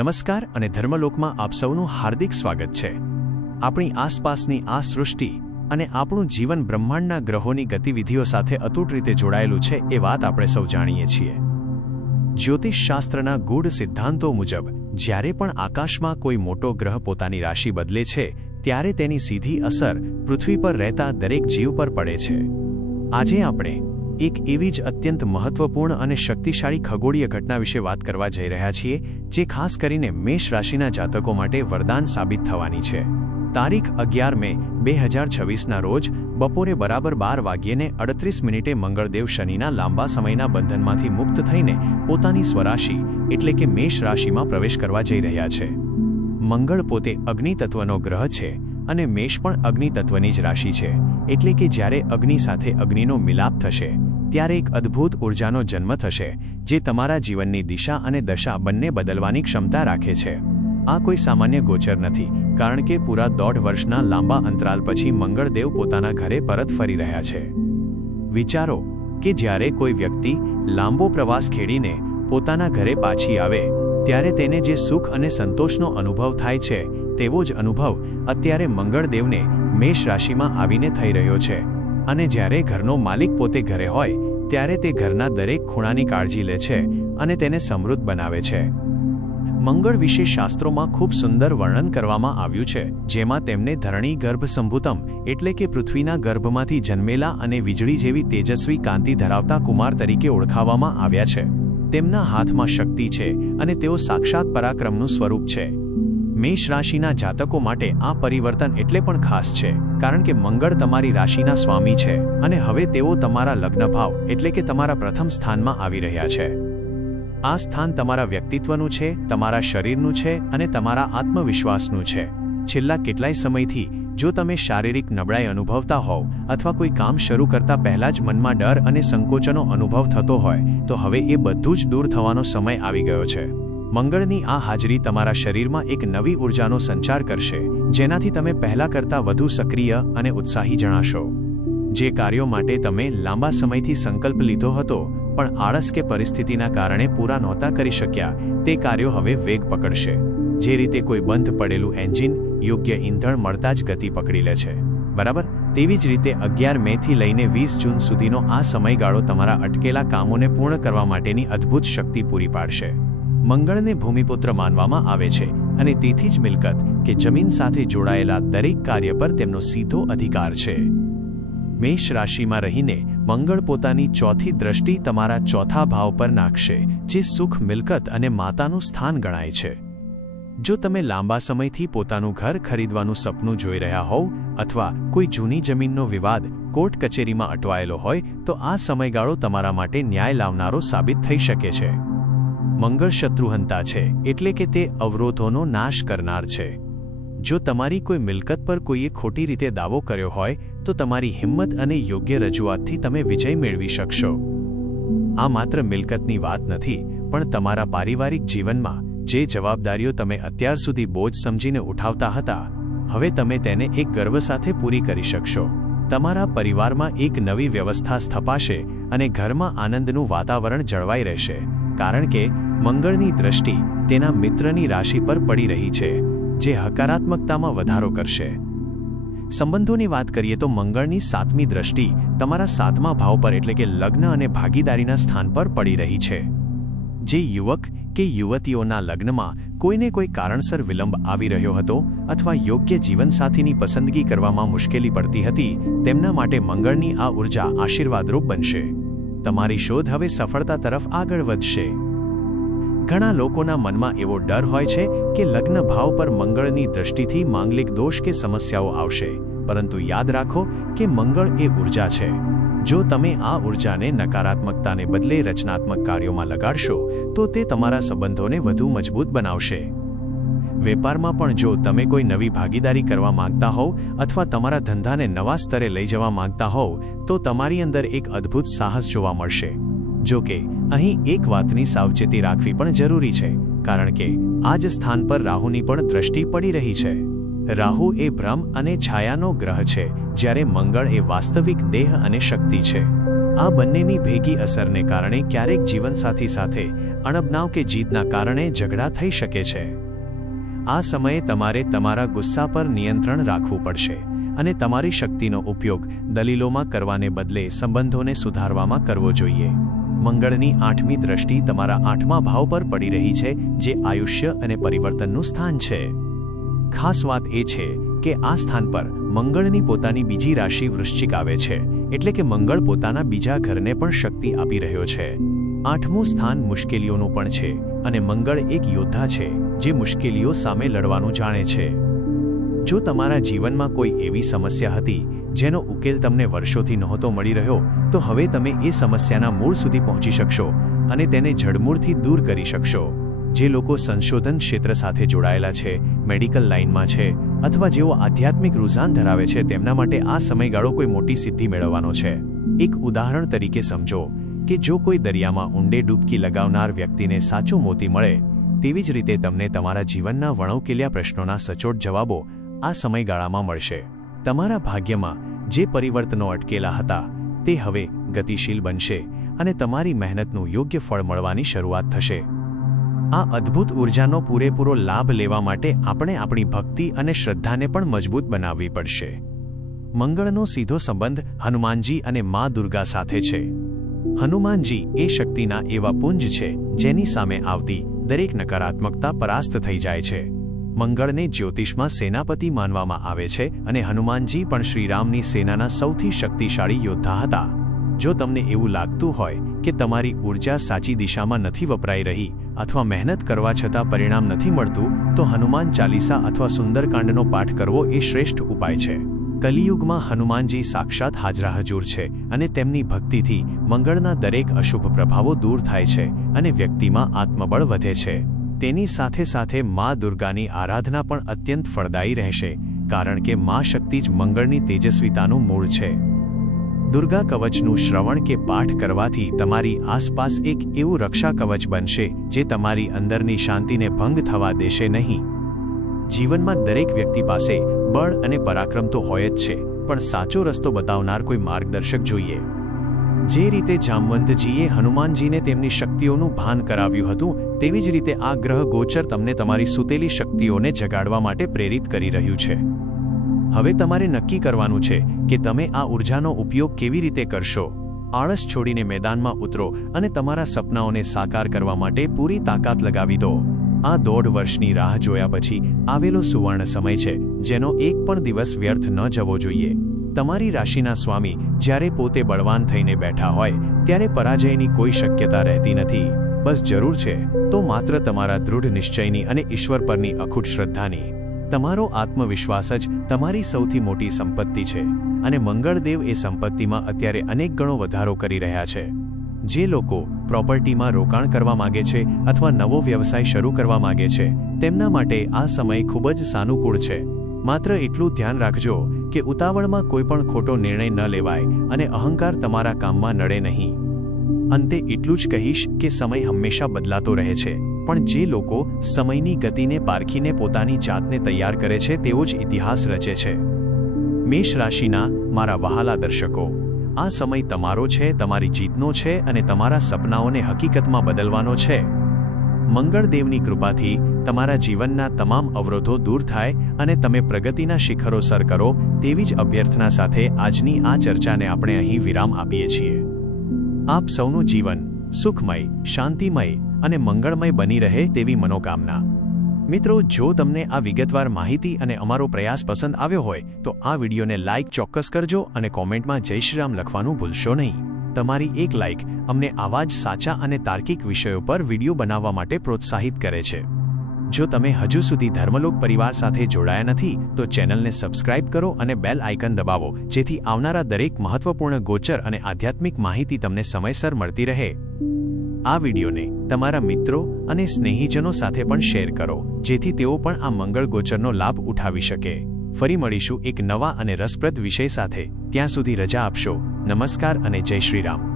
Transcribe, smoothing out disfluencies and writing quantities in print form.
નમસ્કાર અને ધર્મલોકમાં આપ સૌનું હાર્દિક સ્વાગત છે। આપણી આસપાસની આ સૃષ્ટિ અને આપણું જીવન બ્રહ્માંડના ગ્રહોની ગતિવિધિઓ સાથે અતૂટ રીતે જોડાયેલું છે એ વાત આપણે સૌ જાણીએ છીએ। જ્યોતિષશાસ્ત્રના ગૂઢ સિદ્ધાંતો મુજબ જ્યારે પણ આકાશમાં કોઈ મોટો ગ્રહ પોતાની રાશિ બદલે છે ત્યારે તેની સીધી અસર પૃથ્વી પર રહેતા દરેક જીવ પર પડે છે। આજે આપણે એક એવી જ અત્યંત મહત્વપૂર્ણ અને શક્તિશાળી ખગોળીય ઘટના વિશે વાત કરવા જઈ રહ્યા છીએ જે ખાસ કરીને મેષ રાશિના જાતકો માટે વરદાન સાબિત થવાની છે। તારીખ 11 મે 2026ના રોજ બપોરે બરાબર 12:38 મંગળદેવ શનિના લાંબા સમયના બંધનમાંથી મુક્ત થઈને પોતાની સ્વરાશિ એટલે કે મેષ રાશિમાં પ્રવેશ કરવા જઈ રહ્યા છે। મંગળ પોતે અગ્નિ તત્વનો ગ્રહ છે અને મેષ પણ અગ્નિ તત્વની જ રાશિ છે, એટલે કે જ્યારે અગ્નિ સાથે અગ્નિનો મિલાપ થશે ત્યારે એક અદ્ભુત ઊર્જાનો જન્મ થશે જે તમારા જીવનની દિશા અને દશા બંને બદલવાની ક્ષમતા રાખે છે। આ કોઈ સામાન્ય ગોચર નથી, કારણ કે પૂરા 1.5 વર્ષના લાંબા અંતરાલ પછી મંગળદેવ પોતાના ઘરે પરત ફરી રહ્યા છે। વિચારો કે જ્યારે કોઈ વ્યક્તિ લાંબો પ્રવાસ ખેડીને પોતાના ઘરે પાછી આવે ત્યારે તેને જે સુખ અને સંતોષનો અનુભવ થાય છે તેવો જ અનુભવ અત્યારે મંગળદેવને મેષ રાશિમાં આવીને થઈ રહ્યો છે। અને જ્યારે ઘરનો માલિક પોતે ઘરે હોય ત્યારે તે ઘરના દરેક ખૂણાની કાળજી લે છે અને તેને સમૃદ્ધ બનાવે છે। મંગળ વિશે શાસ્ત્રોમાં ખૂબ સુંદર વર્ણન કરવામાં આવ્યું છે, જેમાં તેમને ધરણી ગર્ભ સંભૂતમ એટલે કે પૃથ્વીના ગર્ભમાંથી જન્મેલા અને વીજળી જેવી તેજસ્વી કાંતિ ધરાવતા કુમાર તરીકે ઓળખાવવામાં આવ્યા છે। તેમના હાથમાં શક્તિ છે અને તેઓ સાક્ષાત પરાક્રમનું સ્વરૂપ છે। મેષ રાશિના જાતકો માટે આ પરિવર્તન એટલે પણ ખાસ છે કારણ કે મંગળ તમારી રાશિના સ્વામી છે અને હવે તેઓ તમારા લગ્ન ભાવ એટલે કે તમારા પ્રથમ સ્થાનમાં આવી રહ્યા છે। આ સ્થાન તમારા વ્યક્તિત્વનું છે, તમારા શરીરનું છે અને તમારા આત્મવિશ્વાસનું છે। છેલ્લા કેટલાય સમયથી જો તમે શારીરિક નબળાઈ અનુભવતા હોવ અથવા કોઈ કામ શરૂ કરતા પહેલા જ મનમાં ડર અને સંકોચનો અનુભવ થતો હોય તો હવે એ બધું જ દૂર થવાનો સમય આવી ગયો છે। મંગળની આ હાજરી તમારા શરીરમાં એક નવી ઊર્જાનો સંચાર કરશે, જેનાથી તમે પહેલા કરતાં વધુ સક્રિય અને ઉત્સાહી જણાશો। જે કાર્યો માટે તમે લાંબા સમયથી સંકલ્પ લીધો હતો પણ આળસ કે પરિસ્થિતિના કારણે પૂરા નહોતા કરી શક્યા, તે કાર્યો હવે વેગ પકડશે। જે રીતે કોઈ બંધ પડેલું એન્જિન યોગ્ય ઈંધણ મળતા જ ગતિ પકડી લે છે, બરાબર, તેવી જ રીતે 11 મેથી લઈને 20 જૂન સુધીનો આ સમયગાળો તમારા અટકેલા કામોને પૂર્ણ કરવા માટેની અદ્ભુત શક્તિ પૂરી પાડશે। મંગળને ભૂમિપુત્ર માનવામાં આવે છે અને તેથી જ મિલકત કે જમીન સાથે જોડાયેલા દરેક કાર્ય પર તેમનો સીધો અધિકાર છે। મેષ રાશિમાં રહીને મંગળ પોતાની ચોથી દ્રષ્ટિ તમારા ચોથા ભાવ પર નાખશે, જે સુખ, મિલકત અને માતાનું સ્થાન ગણાય છે। જો તમે લાંબા સમયથી પોતાનું ઘર ખરીદવાનું સપનું જોઈ રહ્યા હોવ અથવા કોઈ જૂની જમીનનો વિવાદ કોર્ટ કચેરીમાં અટવાયેલો હોય તો આ સમયગાળો તમારા માટે ન્યાય લાવનારો સાબિત થઈ શકે છે। મંગળ શત્રુહંતા છે, એટલે કે તે અવરોધોનો નાશ કરનાર છે। જો તમારી કોઈ મિલકત પર કોઈએ ખોટી રીતે દાવો કર્યો હોય તો તમારી હિંમત અને યોગ્ય રજૂઆતથી તમે વિજય મેળવી શકશો। આ માત્ર મિલકતની વાત નથી, પણ તમારા પારિવારિક જીવનમાં જે જવાબદારીઓ તમે અત્યાર સુધી બોજ સમજીને ઉઠાવતા હતા, હવે તમે તેને એક ગર્વ સાથે પૂરી કરી શકશો। તમારા પરિવારમાં એક નવી વ્યવસ્થા સ્થપાશે અને ઘરમાં આનંદનું વાતાવરણ જળવાઈ રહેશે, કારણ કે મંગળની દ્રષ્ટિ તેના મિત્રની રાશિ પર પડી રહી છે, જે હકારાત્મકતામાં વધારો કરશે। સંબંધોની વાત કરીએ તો મંગળની 7મી દ્રષ્ટિ તમારા 7મા ભાવ પર એટલે કે લગ્ન અને ભાગીદારીના સ્થાન પર પડી રહી છે। જે યુવક કે યુવતીઓના લગ્નમાં કોઈને કોઈ કારણસર વિલંબ આવી રહ્યો હતો અથવા યોગ્ય જીવનસાથીની પસંદગી કરવામાં મુશ્કેલી પડતી હતી, તેમના માટે મંગળની આ ઊર્જા આશીર્વાદરૂપ બનશે। તમારી શોધ હવે સફળતા તરફ આગળ વધશે। ઘણા લોકોના મનમાં એવો ડર હોય છે કે લગ્ન ભાવ પર મંગળની દ્રષ્ટિથી માંગલિક દોષ કે સમસ્યાઓ આવશે, પરંતુ યાદ રાખો કે મંગળ એ ઊર્જા છે। જો તમે આ ઊર્જાને નકારાત્મકતાને બદલે રચનાત્મક કાર્યોમાં લગાડશો તો તે તમારા સંબંધોને વધુ મજબૂત બનાવશે। વેપારમાં પણ જો તમે કોઈ નવી ભાગીદારી કરવા માંગતા હોવ અથવા તમારા ધંધાને નવા સ્તરે લઈ જવા માંગતા હોવ તો તમારી અંદર એક અદ્ભુત સાહસ જોવા મળશે। જો કે અહીં એક વાતની સાવચેતી રાખવી પણ જરૂરી છે, કારણ કે આ જ સ્થાન પર રાહુની પણ દ્રષ્ટિ પડી રહી છે। રાહુ એ ભ્રમ અને છાયાનો ગ્રહ છે, જ્યારે મંગળ એ વાસ્તવિક દેહ અને શક્તિ છે। આ બંનેની ભેગી અસરને કારણે ક્યારેક જીવનસાથી સાથે અણબનાવ કે જીતના કારણે ઝઘડા થઈ શકે છે. આ સમયે તમારે તમારા ગુસ્સા પર નિયંત્રણ રાખવું પડશે અને તમારી શક્તિનો ઉપયોગ દલીલોમાં કરવાને બદલે સંબંધોને સુધારવામાં કરવો જોઈએ. મંગળની 8મી દ્રષ્ટિ તમારા 8મા ભાવ પર પડી રહી છે, જે આયુષ્ય અને પરિવર્તનનું સ્થાન છે. ખાસ વાત એ છે કે આ સ્થાન પર મંગળની પોતાની બીજી રાશિ વૃશ્ચિક આવે છે, એટલે કે મંગળ પોતાના બીજા ઘરને પણ શક્તિ આપી રહ્યો છે. 8મું સ્થાન મુશ્કેલીઓનું પણ છે અને મંગળ એક યોદ્ધા છે જે મુશ્કેલીઓ સામે લડવાનું જાણે છે. જો તમારા જીવનમાં કોઈ એવી સમસ્યા હતી જેનો ઉકેલ તમને વર્ષોથી નહોતો મળી રહ્યો, તો હવે તમે એ સમસ્યાના મૂળ સુધી પહોંચી શકશો અને તેને જડમૂળથી દૂર કરી શકશો. જે લોકો સંશોધન ક્ષેત્ર સાથે જોડાયેલા છે, મેડિકલ લાઇનમાં છે અથવા જેઓ આધ્યાત્મિક રુઝાન ધરાવે છે, તેમના માટે આ સમયગાળો કોઈ મોટી સિદ્ધિ મેળવવાનો છે. એક ઉદાહરણ તરીકે સમજો કે જો કોઈ દરિયામાં ઊંડે ડૂબકી લગાવનાર વ્યક્તિને સાચું મોતી મળે, તેવી જ રીતે તમને તમારા જીવનના વણોકેલ્યા પ્રશ્નોના સચોટ જવાબો આ સમયગાળામાં મળશે. તમારા ભાગ્યમાં જે પરિવર્તનો અટકેલા હતા તે હવે ગતિશીલ બનશે અને તમારી મહેનતનું યોગ્ય ફળ મળવાની શરૂઆત થશે. આ અદ્ભુત ઊર્જાનો પૂરેપૂરો લાભ લેવા માટે આપણે આપણી ભક્તિ અને શ્રદ્ધાને પણ મજબૂત બનાવવી પડશે. મંગળનો સીધો સંબંધ હનુમાનજી અને મા દુર્ગા સાથે છે. હનુમાનજી એ શક્તિના એવા પુંજ છે જેની સામે આવતી દરેક નકારાત્મકતા પરાસ્ત થઈ જાય છે. મંગળને જ્યોતિષમાં સેનાપતિ માનવામાં આવે છે અને હનુમાનજી પણ શ્રીરામની સેનાના સૌથી શક્તિશાળી યોદ્ધા હતા. જો તમને એવું લાગતું હોય કે તમારી ઊર્જા સાચી દિશામાં નથી વપરાઈ રહી અથવા મહેનત કરવા છતાં પરિણામ નથી મળતું, તો હનુમાન ચાલીસા અથવા સુંદરકાંડનો પાઠ કરવો એ શ્રેષ્ઠ ઉપાય છે. કલિયુગમાં હનુમાનજી સાક્ષાત હાજરા હજૂર છે અને તેમની ભક્તિથી મંગળના દરેક અશુભ પ્રભાવો દૂર થાય છે અને વ્યક્તિમાં આત્મબળ વધે છે. તેની સાથે સાથે મા દુર્ગાની આરાધના પણ અત્યંત ફળદાયી રહેશે, કારણ કે મા શક્તિ જ મંગળની તેજસ્વીતાનું મૂળ છે. દુર્ગા કવચનું શ્રવણ કે પાઠ કરવાથી તમારી આસપાસ એક એવું રક્ષા કવચ બનશે જે તમારી અંદરની શાંતિને ભંગ થવા દેશે નહીં. જીવનમાં દરેક વ્યક્તિ પાસે બળ અને પરાક્રમ તો હોય જ છે, પણ સાચો રસ્તો બતાવનાર કોઈ માર્ગદર્શક જોઈએ. જે રીતે જામવંતજીએ હનુમાનજીને તેમની શક્તિઓનું ભાન કરાવ્યું હતું, તેવી જ રીતે આ ગ્રહ ગોચર તમને તમારી સૂતેલી શક્તિઓને જગાડવા માટે પ્રેરિત કરી રહ્યું છે. હવે તમારે નક્કી કરવાનું છે કે તમે આ ઊર્જાનો ઉપયોગ કેવી રીતે કરશો. આળસ છોડીને મેદાનમાં ઉતરો અને તમારા સપનાઓને સાકાર કરવા માટે પૂરી તાકાત લગાવી દો. આ 1.5 વર્ષની રાહ જોયા પછી આવેલો સુવર્ણ સમય છે, જેનો એક પણ દિવસ વ્યર્થ ન જવો જોઈએ. તમારી રાશિના સ્વામી જ્યારે પોતે બળવાન થઈને બેઠા હોય ત્યારે પરાજયની કોઈ શક્યતા રહેતી નથી. બસ જરૂર છે તો માત્ર તમારા દૃઢ નિશ્ચયની અને ઈશ્વર પરની અખૂટ શ્રદ્ધાની. તમારો આત્મવિશ્વાસ જ તમારી સૌથી મોટી સંપત્તિ છે અને મંગળદેવ એ સંપત્તિમાં અત્યારે અનેક ગણો વધારો કરી રહ્યા છે. જે લોકો પ્રોપર્ટીમાં રોકાણ કરવા માગે છે અથવા નવો વ્યવસાય શરૂ કરવા માગે છે, તેમના માટે આ સમય ખૂબ જ સાનુકૂળ છે. માત્ર એટલું ધ્યાન રાખજો કે ઉતાવળમાં કોઈ પણ ખોટો નિર્ણય ન લેવાય અને અહંકાર તમારા કામમાં નડે નહીં. અંતે એટલું જ કહીશ કે સમય હંમેશા બદલાતો રહે છે, પણ જે લોકો સમયની ગતિને પારખીને પોતાની જાતને તૈયાર કરે છે તેઓ જ ઇતિહાસ રચે છે. મેષ રાશિના મારા વહાલા દર્શકો, આ સમય તમારો છે, તમારી જીતનો છે અને તમારા સપનાઓને હકીકતમાં બદલવાનો છે. મંગળદેવની કૃપાથી તમારા જીવનના તમામ અવરોધો દૂર થાય અને તમે પ્રગતિના શિખરો સર કરો, તેવી જ અભ્યર્થના સાથે આજની આ ચર્ચાને આપણે અહીં વિરામ આપીએ છીએ. આપ સૌનું જીવન સુખમય, શાંતિમય અને મંગળમય બની રહે તેવી મનોકામના. મિત્રો, જો તમને આ વિગતવાર માહિતી અને અમારો પ્રયાસ પસંદ આવ્યો હોય તો આ વિડીયોને લાઇક ચોક્કસ કરજો અને કોમેન્ટમાં જય શ્રીરામ લખવાનું ભૂલશો નહીં. તમારી એક લાઇક અમને આવા જ સાચા અને તાર્કિક વિષયો પર વિડીયો બનાવવા માટે પ્રોત્સાહિત કરે છે. જો તમે હજુ સુધી ધર્મલોક પરિવાર સાથે જોડાયા નથી તો ચેનલને સબસ્ક્રાઇબ કરો અને બેલ આઇકન દબાવો, જેથી આવનારા દરેક મહત્વપૂર્ણ ગોચર અને આધ્યાત્મિક માહિતી તમને સમયસર મળતી રહે. આ વિડીયોને તમારા મિત્રો અને સ્નેહીજનો સાથે પણ શેર કરો, જેથી તેઓ પણ આ મંગળ ગોચરનો લાભ ઉઠાવી શકે. ફરી મળીશું એક નવા અને રસપ્રદ વિષય સાથે. ત્યાં સુધી રજા આપશો. નમસ્કાર અને જય શ્રી રામ.